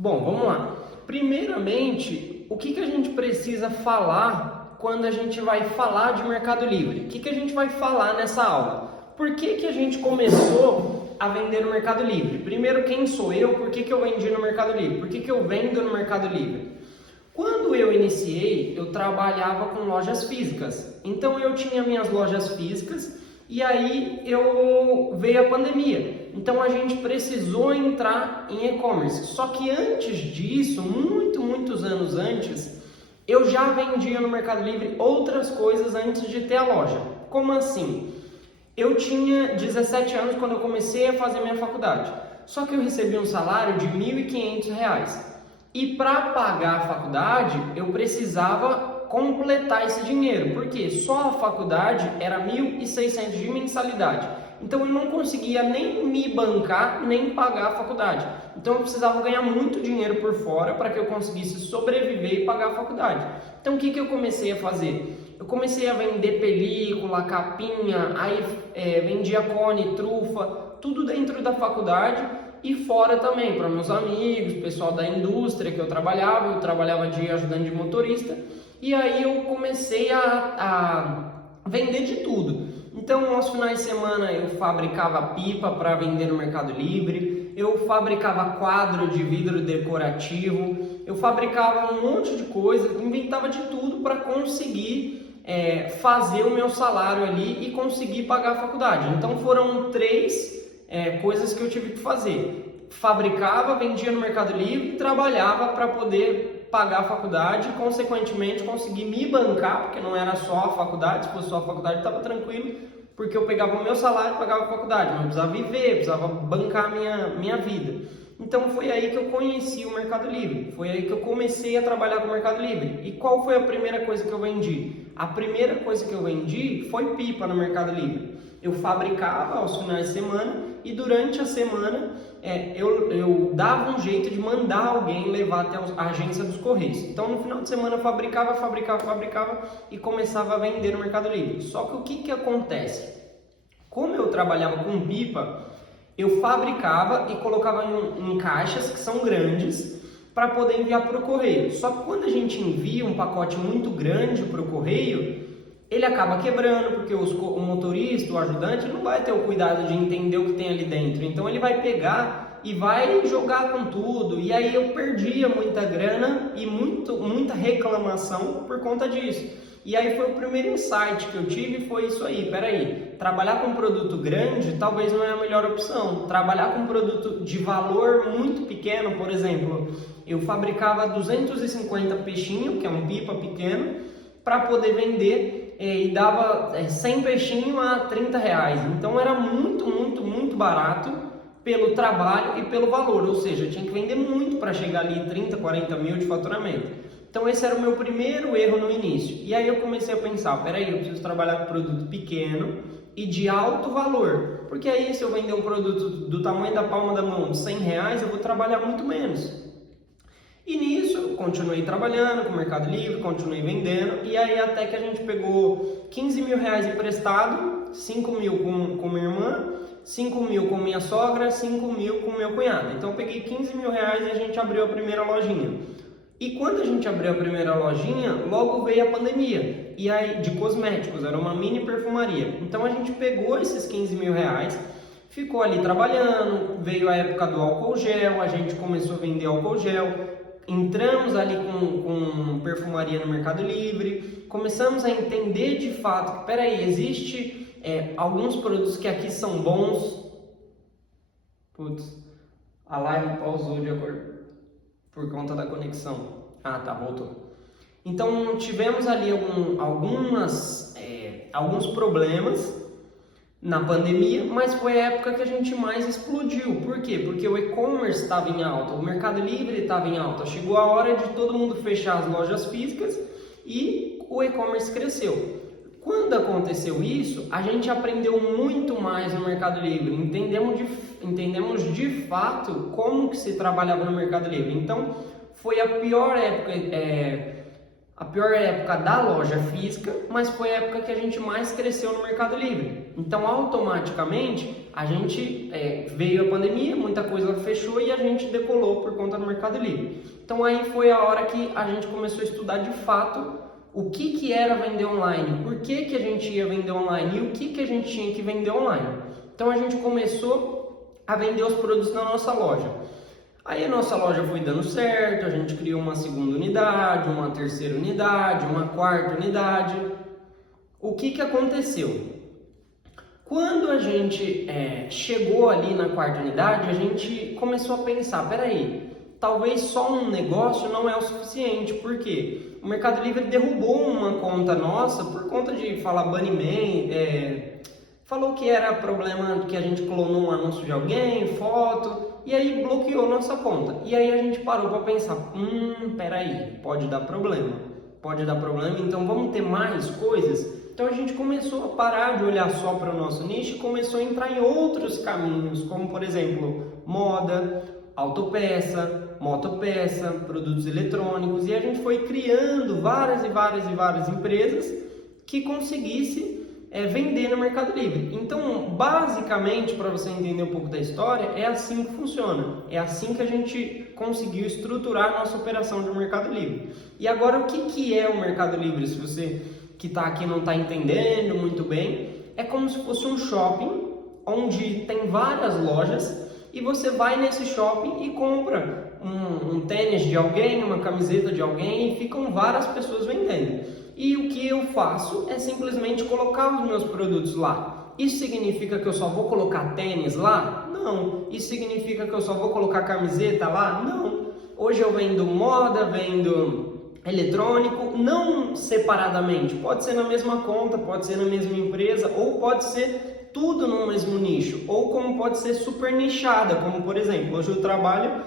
Bom, vamos lá. Primeiramente, o que a gente precisa falar quando a gente vai falar de Mercado Livre? O que a gente vai falar nessa aula? Por que a gente começou a vender no Mercado Livre? Primeiro, quem sou eu? Por que eu vendi no Mercado Livre? Por que eu vendo no Mercado Livre? Quando eu iniciei, eu trabalhava com lojas físicas. Então eu tinha minhas lojas físicas e aí veio a pandemia. Então a gente precisou entrar em e-commerce. Só que antes disso, muitos anos antes, eu já vendia no Mercado Livre outras coisas antes de ter a loja. Como assim? Eu tinha 17 anos quando eu comecei a fazer minha faculdade. Só que eu recebi um salário de R$ 1.500. E para pagar a faculdade, eu precisava completar esse dinheiro, porque só a faculdade era R$ 1.600 de mensalidade. Então eu não conseguia nem me bancar, nem pagar a faculdade. Então eu precisava ganhar muito dinheiro por fora para que eu conseguisse sobreviver e pagar a faculdade. Então o que eu comecei a fazer? Eu comecei a vender película, capinha, aí vendia cone, trufa, tudo dentro da faculdade. E fora também, para meus amigos, pessoal da indústria que eu trabalhava de ajudante de motorista, e aí eu comecei a vender de tudo. Então, aos finais de semana eu fabricava pipa para vender no Mercado Livre, eu fabricava quadro de vidro decorativo, eu fabricava um monte de coisa, inventava de tudo para conseguir fazer o meu salário ali e conseguir pagar a faculdade. Então foram três coisas que eu tive que fazer. Fabricava, vendia no Mercado Livre, trabalhava para poder pagar a faculdade e, consequentemente, conseguir me bancar, porque não era só a faculdade. Se fosse só a faculdade, estava tranquilo, porque eu pegava o meu salário e pagava a faculdade, mas eu precisava viver, precisava bancar a minha vida. Então foi aí que eu conheci o Mercado Livre, foi aí que eu comecei a trabalhar com o Mercado Livre. E qual foi a primeira coisa que eu vendi? A primeira coisa que eu vendi foi pipa no Mercado Livre. Eu fabricava aos finais de semana e durante a semana eu dava um jeito de mandar alguém levar até a agência dos Correios. Então no final de semana eu fabricava e começava a vender no Mercado Livre. Só que o que acontece? Como eu trabalhava com pipa, eu fabricava e colocava em caixas que são grandes para poder enviar para o correio. Só que quando a gente envia um pacote muito grande para o correio, ele acaba quebrando, porque o motorista, o ajudante, não vai ter o cuidado de entender o que tem ali dentro. Então ele vai pegar e vai jogar com tudo. E aí eu perdia muita grana e muita reclamação por conta disso. E aí foi o primeiro insight que eu tive, foi isso aí, peraí, trabalhar com um produto grande talvez não é a melhor opção. Trabalhar com um produto de valor muito pequeno, por exemplo, eu fabricava 250 peixinhos, que é um pipa pequeno, para poder vender e dava 100 peixinhos a R$30. Então era muito barato pelo trabalho e pelo valor, ou seja, tinha que vender muito para chegar ali 30, 40 mil de faturamento. Então esse era o meu primeiro erro no início. E aí eu comecei a pensar, peraí, eu preciso trabalhar com produto pequeno e de alto valor. Porque aí se eu vender um produto do tamanho da palma da mão de R$100, eu vou trabalhar muito menos. E nisso eu continuei trabalhando com o Mercado Livre, continuei vendendo. E aí até que a gente pegou R$15 mil emprestado, 5 mil com minha irmã, 5 mil com minha sogra, 5 mil com meu cunhado. Então eu peguei R$15 mil e a gente abriu a primeira lojinha. E quando a gente abriu a primeira lojinha, logo veio a pandemia, e aí de cosméticos, era uma mini perfumaria. Então a gente pegou esses R$15 mil, ficou ali trabalhando, veio a época do álcool gel, a gente começou a vender álcool gel, entramos ali com perfumaria no Mercado Livre, começamos a entender de fato que, peraí, existe alguns produtos que aqui são bons. Putz, a live pausou de acordo por conta da conexão. Ah, tá, voltou. Então tivemos ali alguns problemas na pandemia, mas foi a época que a gente mais explodiu. Por quê? Porque o e-commerce estava em alta, o Mercado Livre estava em alta. Chegou a hora de todo mundo fechar as lojas físicas e o e-commerce cresceu. Quando aconteceu isso, a gente aprendeu muito mais no Mercado Livre, entendemos de fato como que se trabalhava no Mercado Livre. Então, foi a pior época da loja física, mas foi a época que a gente mais cresceu no Mercado Livre. Então, automaticamente, a gente veio a pandemia, muita coisa fechou e a gente decolou por conta do Mercado Livre. Então aí foi a hora que a gente começou a estudar de fato o que era vender online, por que a gente ia vender online e o que a gente tinha que vender online. Então a gente começou a vender os produtos na nossa loja. Aí a nossa loja foi dando certo, a gente criou uma segunda unidade, uma terceira unidade, uma quarta unidade. O que aconteceu? Quando a gente chegou ali na quarta unidade, a gente começou a pensar, peraí, talvez só um negócio não é o suficiente, por quê? O Mercado Livre derrubou uma conta nossa por conta de falar banimento, falou que era problema que a gente clonou um anúncio de alguém, foto, e aí bloqueou nossa conta. E aí a gente parou para pensar, peraí, pode dar problema, então vamos ter mais coisas? Então a gente começou a parar de olhar só para o nosso nicho e começou a entrar em outros caminhos, como por exemplo, moda, autopeça, motopeça, produtos eletrônicos, e a gente foi criando várias empresas que conseguisse vender no Mercado Livre. Então, basicamente, para você entender um pouco da história, é assim que funciona. É assim que a gente conseguiu estruturar a nossa operação de Mercado Livre. E agora, o que é o Mercado Livre? Se você que está aqui não está entendendo muito bem, é como se fosse um shopping onde tem várias lojas e você vai nesse shopping e compra um tênis de alguém, uma camiseta de alguém e ficam várias pessoas vendendo. E o que eu faço é simplesmente colocar os meus produtos lá. Isso significa que eu só vou colocar tênis lá? Não. Isso significa que eu só vou colocar camiseta lá? Não. Hoje eu vendo moda, vendo eletrônico, não separadamente. Pode ser na mesma conta, pode ser na mesma empresa, ou pode ser tudo no mesmo nicho, ou como pode ser super nichada, como por exemplo, hoje eu trabalho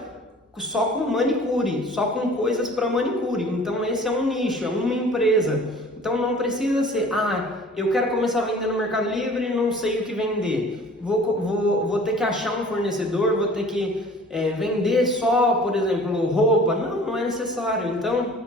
só com manicure, só com coisas para manicure. Então esse é um nicho, é uma empresa. Então não precisa ser, eu quero começar a vender no Mercado Livre e não sei o que vender. Vou ter que achar um fornecedor, vou ter que vender só, por exemplo, roupa. Não é necessário. Então,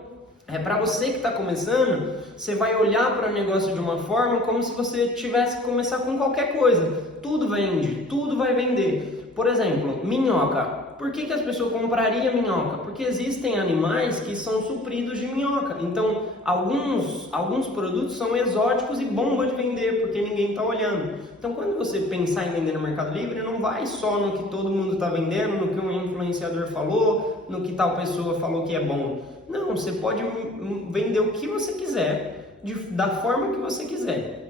para você que está começando, você vai olhar para o negócio de uma forma como se você tivesse que começar com qualquer coisa. Tudo vende, tudo vai vender. Por exemplo, minhoca. Por que as pessoas comprariam minhoca? Porque existem animais que são supridos de minhoca. Então, alguns produtos são exóticos e bomba de vender, porque ninguém está olhando. Então, quando você pensar em vender no Mercado Livre, não vai só no que todo mundo está vendendo, no que um influenciador falou, no que tal pessoa falou que é bom. Não, você pode vender o que você quiser, da forma que você quiser.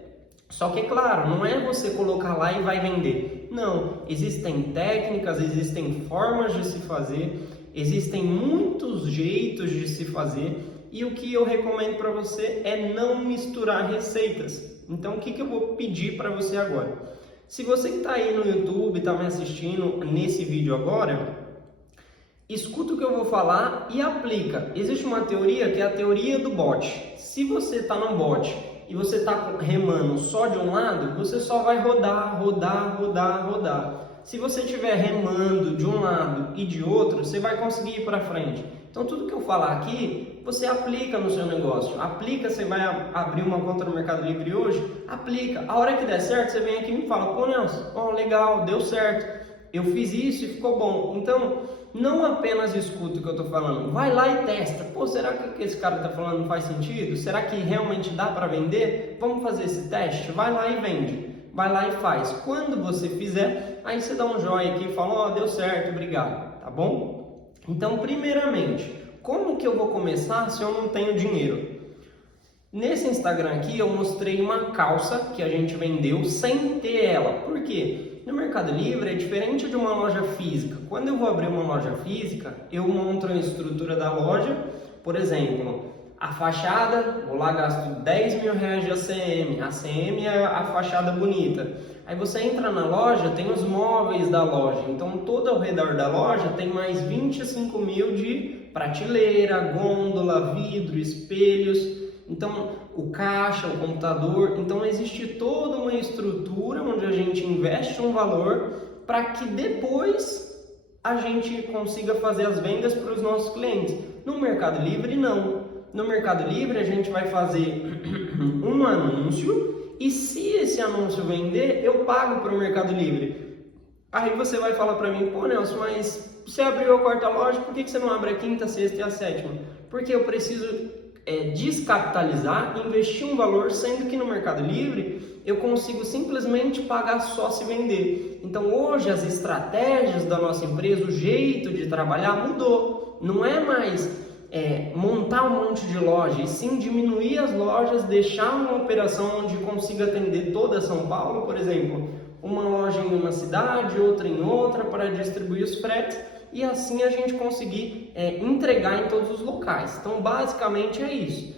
Só que é claro, não é você colocar lá e vai vender. Não, existem técnicas, existem formas de se fazer, existem muitos jeitos de se fazer, e o que eu recomendo para você é não misturar receitas. Então o que eu vou pedir para você agora? Se você que está aí no YouTube, está me assistindo nesse vídeo agora, escuta o que eu vou falar e aplica. Existe uma teoria que é a teoria do bote. Se você está num bote e você está remando só de um lado, você só vai rodar. Se você estiver remando de um lado e de outro, você vai conseguir ir para frente. Então tudo que eu falar aqui, você aplica no seu negócio. Aplica, você vai abrir uma conta no Mercado Livre hoje, aplica. A hora que der certo, você vem aqui e me fala, pô Nelson, legal, deu certo. Eu fiz isso e ficou bom. Então, não apenas escuta o que eu estou falando, vai lá e testa. Pô, será que o que esse cara está falando faz sentido? Será que realmente dá para vender? Vamos fazer esse teste? Vai lá e vende. Vai lá e faz. Quando você fizer, aí você dá um joinha aqui e fala, deu certo, obrigado. Tá bom? Então, primeiramente, como que eu vou começar se eu não tenho dinheiro? Nesse Instagram aqui, eu mostrei uma calça que a gente vendeu sem ter ela. Por quê? No Mercado Livre é diferente de uma loja física. Quando eu vou abrir uma loja física, eu monto a estrutura da loja. Por exemplo, a fachada, vou lá, gasto 10 mil reais de ACM. A ACM é a fachada bonita. Aí você entra na loja, tem os móveis da loja. Então, todo ao redor da loja tem mais 25 mil de prateleira, gôndola, vidro, espelhos. Então, o caixa, o computador, então existe toda uma estrutura onde a gente investe um valor para que depois a gente consiga fazer as vendas para os nossos clientes. No Mercado Livre, não. No Mercado Livre, a gente vai fazer um anúncio e se esse anúncio vender, eu pago para o Mercado Livre. Aí você vai falar para mim, pô Nelson, mas você abriu a quarta loja, por que você não abre a quinta, a sexta e a sétima? Porque eu preciso descapitalizar, investir um valor, sendo que no Mercado Livre eu consigo simplesmente pagar só se vender. Então hoje as estratégias da nossa empresa, o jeito de trabalhar mudou. Não é mais montar um monte de loja, e sim diminuir as lojas, deixar uma operação onde consiga atender toda São Paulo, por exemplo, uma loja em uma cidade, outra em outra, para distribuir os fretes, e assim a gente conseguir entregar em todos os locais. Então basicamente é isso.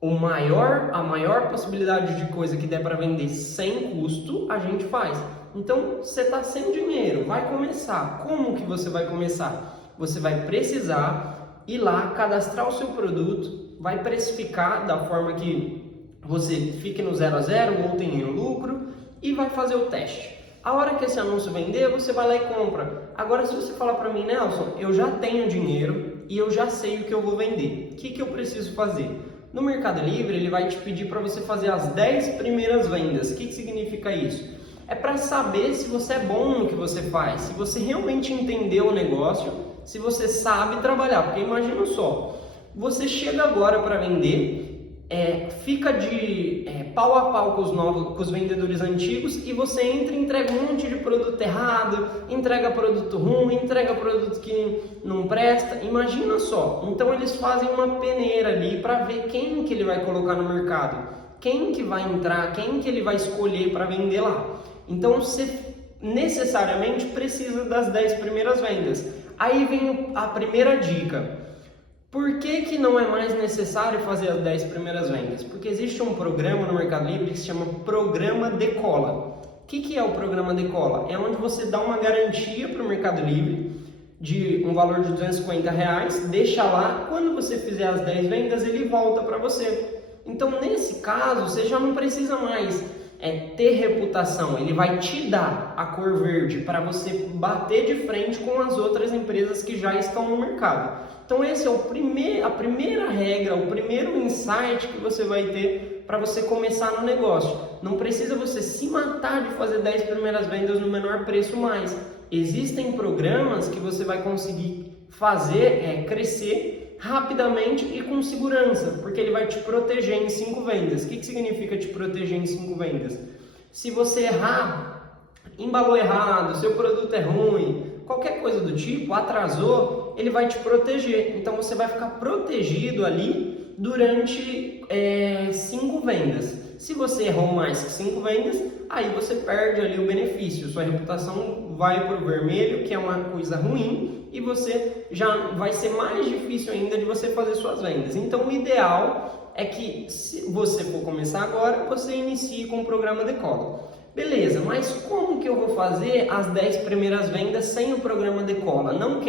A maior possibilidade de coisa que der para vender sem custo, a gente faz. Então você está sem dinheiro, vai começar. Como que você vai começar? Você vai precisar ir lá, cadastrar o seu produto, vai precificar da forma que você fique no 0 a 0 ou tenha lucro e vai fazer o teste. A hora que esse anúncio vender, você vai lá e compra. Agora, se você falar para mim, Nelson, eu já tenho dinheiro e eu já sei o que eu vou vender, o que eu preciso fazer? No Mercado Livre, ele vai te pedir para você fazer as 10 primeiras vendas. O que significa isso? É para saber se você é bom no que você faz, se você realmente entendeu o negócio, se você sabe trabalhar. Porque imagina só, você chega agora para vender, fica de pau a pau com os vendedores antigos e você entra e entrega um monte de produto errado, entrega produto ruim, entrega produto que não presta. Imagina só, então eles fazem uma peneira ali para ver quem que ele vai colocar no mercado, quem que vai entrar, quem que ele vai escolher para vender lá. Então você necessariamente precisa das 10 primeiras vendas. Aí vem a primeira dica. Por que não é mais necessário fazer as 10 primeiras vendas? Porque existe um programa no Mercado Livre que se chama Programa Decola. O que é o Programa Decola? É onde você dá uma garantia para o Mercado Livre de um valor de R$250, deixa lá, quando você fizer as 10 vendas, ele volta para você. Então, nesse caso, você já não precisa mais ter reputação, ele vai te dar a cor verde para você bater de frente com as outras empresas que já estão no mercado. Então esse é a primeira regra, o primeiro insight que você vai ter para você começar no negócio. Não precisa você se matar de fazer 10 primeiras vendas no menor preço mais. Existem programas que você vai conseguir fazer crescer rapidamente e com segurança, porque ele vai te proteger em 5 vendas. O que significa te proteger em 5 vendas? Se você errar, embalou errado, seu produto é ruim, qualquer coisa do tipo, atrasou, ele vai te proteger. Então você vai ficar protegido ali durante 5 vendas. Se você errou mais que 5 vendas, aí você perde ali o benefício. Sua reputação vai para o vermelho, que é uma coisa ruim, e você já vai ser mais difícil ainda de você fazer suas vendas. Então o ideal é que, se você for começar agora, você inicie com o programa Decola. Beleza, mas como que eu vou fazer as 10 primeiras vendas sem o programa Decola? Não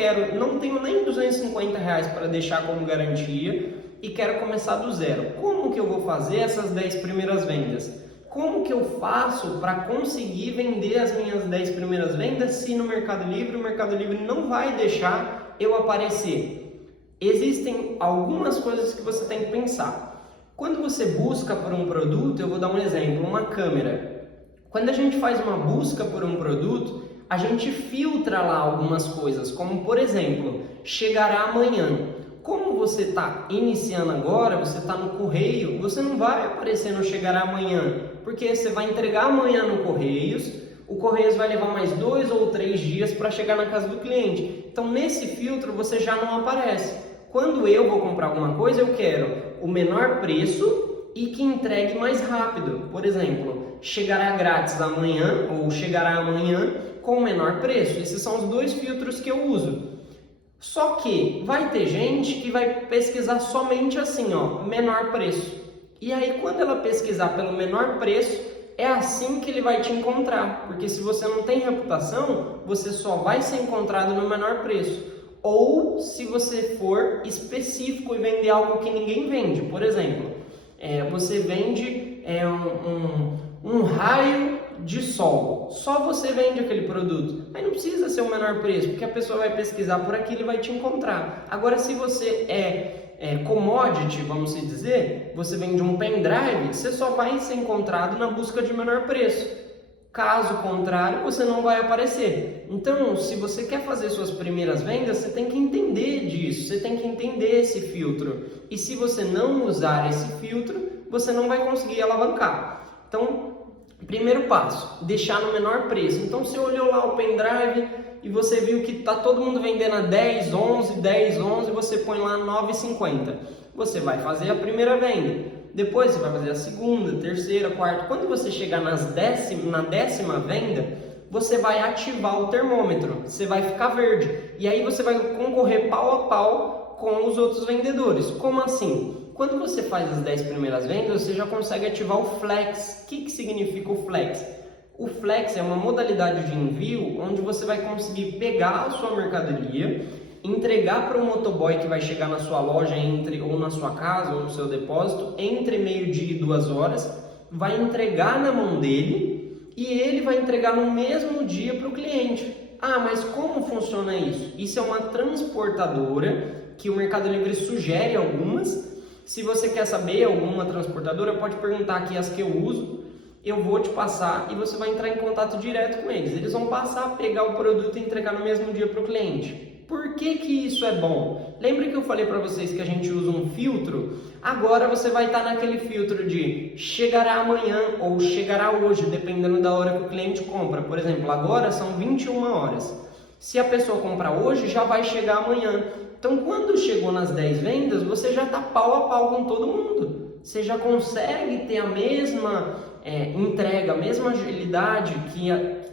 tenho nem R$250 para deixar como garantia e quero começar do zero. Como que eu vou fazer essas 10 primeiras vendas? Como que eu faço para conseguir vender as minhas 10 primeiras vendas se no Mercado Livre o Mercado Livre não vai deixar eu aparecer? Existem algumas coisas que você tem que pensar. Quando você busca por um produto, eu vou dar um exemplo, uma câmera. Quando a gente faz uma busca por um produto, a gente filtra lá algumas coisas, como por exemplo, chegará amanhã. Como você está iniciando agora, você está no correio, você não vai aparecer no chegará amanhã, porque você vai entregar amanhã no Correios, o Correios vai levar mais 2 ou 3 dias para chegar na casa do cliente. Então nesse filtro você já não aparece. Quando eu vou comprar alguma coisa, eu quero o menor preço e que entregue mais rápido. Por exemplo, chegará grátis amanhã ou chegará amanhã com o menor preço. Esses são os 2 filtros que eu uso. Só que vai ter gente que vai pesquisar somente assim, ó, menor preço. E aí quando ela pesquisar pelo menor preço, é assim que ele vai te encontrar. Porque se você não tem reputação, você só vai ser encontrado no menor preço. Ou se você for específico e vender algo que ninguém vende. Por exemplo, você vende um raio de sol, só você vende aquele produto, aí não precisa ser o menor preço, porque a pessoa vai pesquisar por aquilo e vai te encontrar. Agora, se você é commodity, vamos dizer, você vende um pendrive, você só vai ser encontrado na busca de menor preço. Caso contrário, você não vai aparecer. Então, se você quer fazer suas primeiras vendas, você tem que entender disso, você tem que entender esse filtro. E se você não usar esse filtro, você não vai conseguir alavancar. Então, primeiro passo, deixar no menor preço. Então, você olhou lá o pendrive e você viu que está todo mundo vendendo a 10, 11, 10, 11, você põe lá 9,50. Você vai fazer a primeira venda. Depois você vai fazer a segunda, terceira, quarta. Quando você chegar na 10ª venda, você vai ativar o termômetro. Você vai ficar verde. E aí você vai concorrer pau a pau com os outros vendedores. Como assim? Quando você faz as 10 primeiras vendas, você já consegue ativar o Flex. O que significa o Flex? O Flex é uma modalidade de envio onde você vai conseguir pegar a sua mercadoria, entregar para o motoboy que vai chegar na sua loja ou na sua casa ou no seu depósito entre meio-dia e 2 horas, vai entregar na mão dele e ele vai entregar no mesmo dia para o cliente. Ah, mas como funciona isso? Isso é uma transportadora que o Mercado Livre sugere algumas. Se você quer saber alguma transportadora, pode perguntar aqui as que eu uso. Eu vou te passar e você vai entrar em contato direto com eles. Eles vão passar, pegar o produto e entregar no mesmo dia para o cliente. Por que isso é bom? Lembra que eu falei para vocês que a gente usa um filtro? Agora você vai estar naquele filtro de chegará amanhã ou chegará hoje, dependendo da hora que o cliente compra. Por exemplo, agora são 21 horas. Se a pessoa comprar hoje, já vai chegar amanhã. Então, quando chegou nas 10 vendas, você já está pau a pau com todo mundo. Você já consegue ter a mesma entrega, a mesma agilidade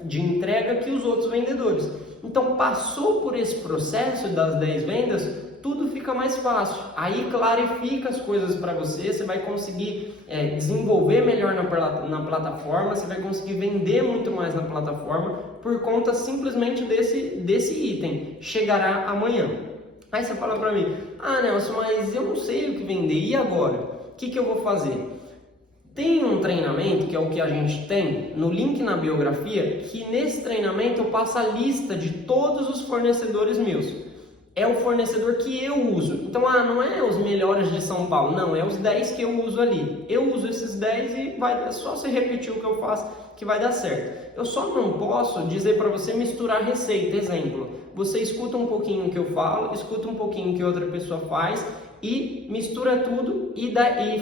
de entrega que os outros vendedores. Então, passou por esse processo das 10 vendas, tudo fica mais fácil. Aí clarifica as coisas para você, você vai conseguir desenvolver melhor na plataforma, você vai conseguir vender muito mais na plataforma por conta simplesmente desse item. Chegará amanhã. Aí você fala para mim, ah Nelson, mas eu não sei o que vender, e agora? O que eu vou fazer? Tem um treinamento, que é o que a gente tem, no link na biografia, que nesse treinamento eu passo a lista de todos os fornecedores meus. É o fornecedor que eu uso. Então, não é os melhores de São Paulo, não, é os 10 que eu uso ali. Eu uso esses 10 e é só você repetir o que eu faço que vai dar certo. Eu só não posso dizer para você misturar receita. Exemplo, você escuta um pouquinho o que eu falo, escuta um pouquinho o que outra pessoa faz e mistura tudo e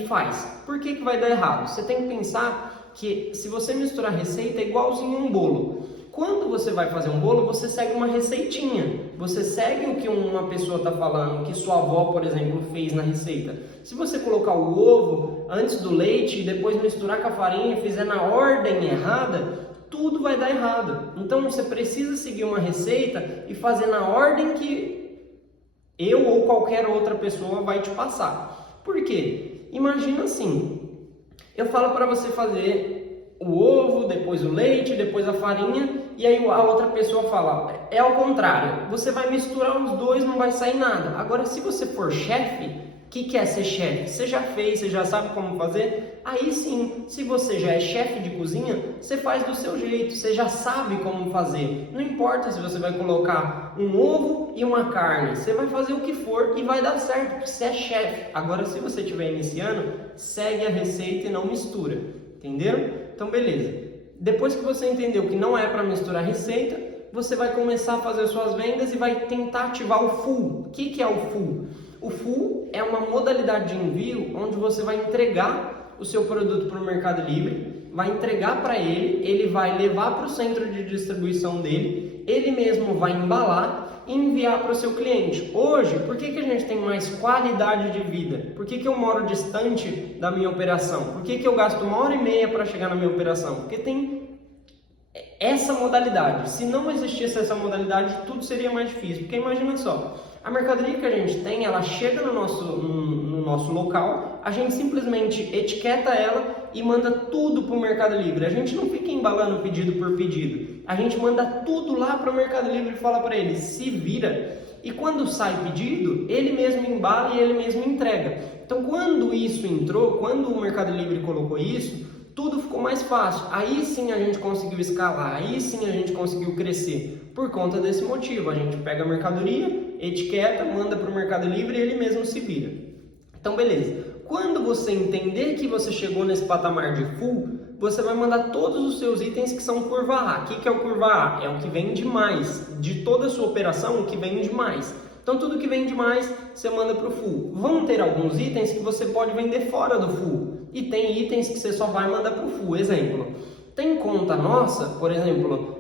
faz. Por que vai dar errado? Você tem que pensar que se você misturar receita é igualzinho um bolo. Quando você vai fazer um bolo, você segue uma receitinha. Você segue o que uma pessoa está falando, o que sua avó, por exemplo, fez na receita. Se você colocar o ovo antes do leite e depois misturar com a farinha e fizer na ordem errada, tudo vai dar errado. Então você precisa seguir uma receita e fazer na ordem que eu ou qualquer outra pessoa vai te passar. Por quê? Imagina assim, eu falo para você fazer o ovo, depois o leite, depois a farinha, e aí a outra pessoa fala, é ao contrário, você vai misturar os dois, não vai sair nada. Agora, se você for chefe, o que é ser chefe? Você já fez, você já sabe como fazer? Aí sim, se você já é chefe de cozinha, você faz do seu jeito, você já sabe como fazer. Não importa se você vai colocar um ovo e uma carne, você vai fazer o que for e vai dar certo, porque você é chefe. Agora, se você estiver iniciando, segue a receita e não mistura, entendeu? Então, beleza. Depois que você entendeu que não é para misturar receita, você vai começar a fazer suas vendas e vai tentar ativar o full. O que é o full? O full é uma modalidade de envio onde você vai entregar o seu produto para o Mercado Livre, vai entregar para ele vai levar para o centro de distribuição dele, ele mesmo vai embalar e enviar para o seu cliente. Hoje, por que a gente tem mais qualidade de vida? Por que eu moro distante da minha operação? Por que eu gasto 1h30 para chegar na minha operação? Porque tem essa modalidade. Se não existisse essa modalidade, tudo seria mais difícil. Porque imagina só, a mercadoria que a gente tem, ela chega no nosso local, a gente simplesmente etiqueta ela e manda tudo para o Mercado Livre. A gente não fica embalando pedido por pedido. A gente manda tudo lá para o Mercado Livre e fala para ele, se vira. E quando sai pedido, ele mesmo embala e ele mesmo entrega. Então, quando isso entrou, quando o Mercado Livre colocou isso, tudo ficou mais fácil. Aí sim a gente conseguiu escalar, aí sim a gente conseguiu crescer. Por conta desse motivo, a gente pega a mercadoria, etiqueta, manda para o Mercado Livre e ele mesmo se vira. Então, beleza. Quando você entender que você chegou nesse patamar de full, você vai mandar todos os seus itens que são curva A. O que é o curva A? É o que vende mais. De toda a sua operação, o que vende mais. Então, tudo que vende mais, você manda para o full. Vão ter alguns itens que você pode vender fora do full. E tem itens que você só vai mandar para o full. Exemplo, tem conta nossa, por exemplo,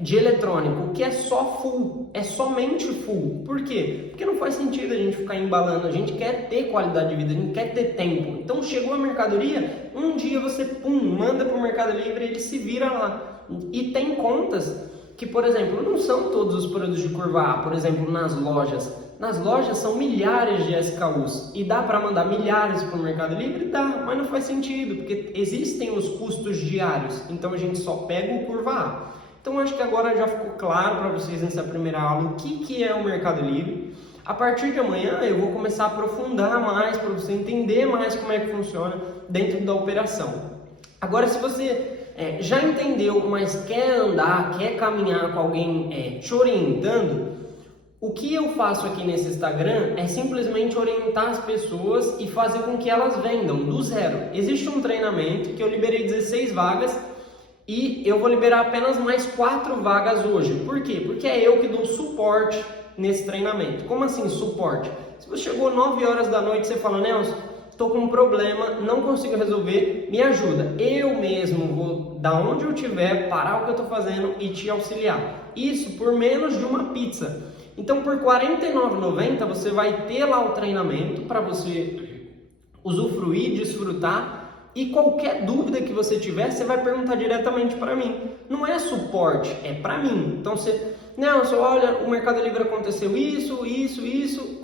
de eletrônico, que é só full, é somente full. Por quê? Porque não faz sentido a gente ficar embalando, a gente quer ter qualidade de vida, a gente quer ter tempo. Então chegou a mercadoria, um dia você manda para o Mercado Livre e ele se vira lá. E tem contas que, por exemplo, não são todos os produtos de curva A, por exemplo, nas lojas. Nas lojas são milhares de SKUs e dá para mandar milhares para o Mercado Livre? Dá, mas não faz sentido, porque existem os custos diários, então a gente só pega o curva A. Então acho que agora já ficou claro para vocês nessa primeira aula o que é o Mercado Livre. A partir de amanhã eu vou começar a aprofundar mais para você entender mais como é que funciona dentro da operação. Agora, se você já entendeu, mas quer andar, quer caminhar com alguém te orientando, o que eu faço aqui nesse Instagram é simplesmente orientar as pessoas e fazer com que elas vendam do zero. Existe um treinamento que eu liberei 16 vagas e eu vou liberar apenas mais 4 vagas hoje. Por quê? Porque é eu que dou suporte nesse treinamento. Como assim suporte? Se você chegou 9 horas da noite e você fala, Nelson, estou com um problema, não consigo resolver, me ajuda. Eu mesmo vou, da onde eu estiver, parar o que eu estou fazendo e te auxiliar. Isso por menos de uma pizza. Então, por R$ 49,90 você vai ter lá o treinamento para você usufruir, desfrutar. E qualquer dúvida que você tiver, você vai perguntar diretamente para mim. Não é suporte, é para mim. Então, Nelson, olha, o Mercado Livre aconteceu isso,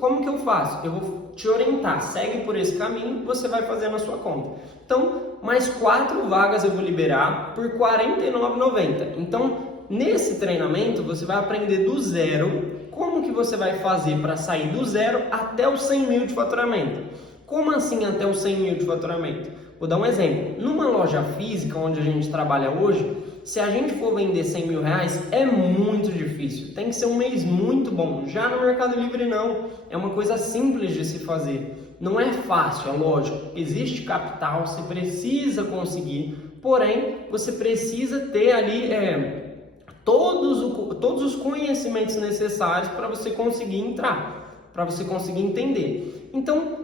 como que eu faço? Eu vou te orientar, segue por esse caminho, você vai fazer na sua conta. Então, mais 4 vagas eu vou liberar por R$ 49,90. Então, nesse treinamento, você vai aprender do zero como que você vai fazer para sair do zero até os 100 mil de faturamento. Como assim até os 100 mil de faturamento? Vou dar um exemplo. Numa loja física, onde a gente trabalha hoje, se a gente for vender 100 mil reais, é muito difícil. Tem que ser um mês muito bom. Já no Mercado Livre não. É uma coisa simples de se fazer. Não é fácil, é lógico. Existe capital, você precisa conseguir. Porém, você precisa ter ali todos os conhecimentos necessários para você conseguir entrar, para você conseguir entender. Então,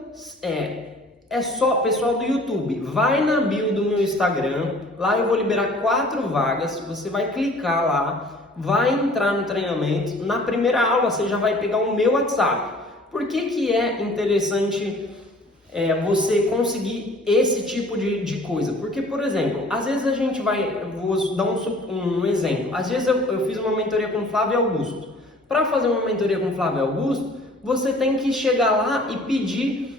é só, pessoal do YouTube, vai na bio do meu Instagram, lá eu vou liberar 4 vagas, você vai clicar lá, vai entrar no treinamento, na primeira aula você já vai pegar o meu WhatsApp. Por que é interessante você conseguir esse tipo de coisa? Porque, por exemplo, às vezes a gente vou dar um exemplo, às vezes eu fiz uma mentoria com Flávio Augusto. Para fazer uma mentoria com Flávio Augusto, você tem que chegar lá e pedir.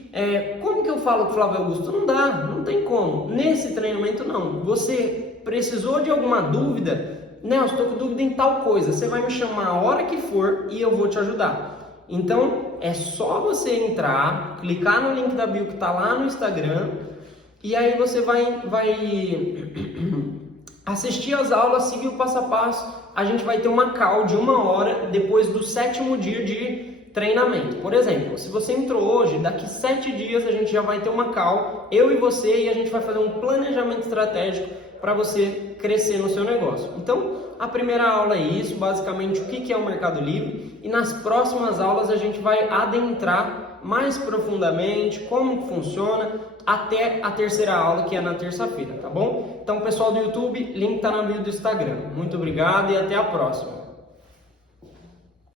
Como que eu falo com o Flávio Augusto? Não dá, não tem como. Nesse treinamento não. Você precisou de alguma dúvida? Nelson, estou com dúvida em tal coisa. Você vai me chamar a hora que for e eu vou te ajudar. Então, é só você entrar, clicar no link da bio que está lá no Instagram e aí você vai assistir as aulas, seguir o passo a passo. A gente vai ter uma call de 1 hora depois do 7º dia de treinamento. Por exemplo, se você entrou hoje, daqui 7 dias a gente já vai ter uma call, eu e você, e a gente vai fazer um planejamento estratégico para você crescer no seu negócio. Então, a primeira aula é isso, basicamente o que é o Mercado Livre, e nas próximas aulas a gente vai adentrar mais profundamente como funciona até a terceira aula, que é na terça-feira, tá bom? Então, pessoal do YouTube, link tá na bio do Instagram. Muito obrigado e até a próxima.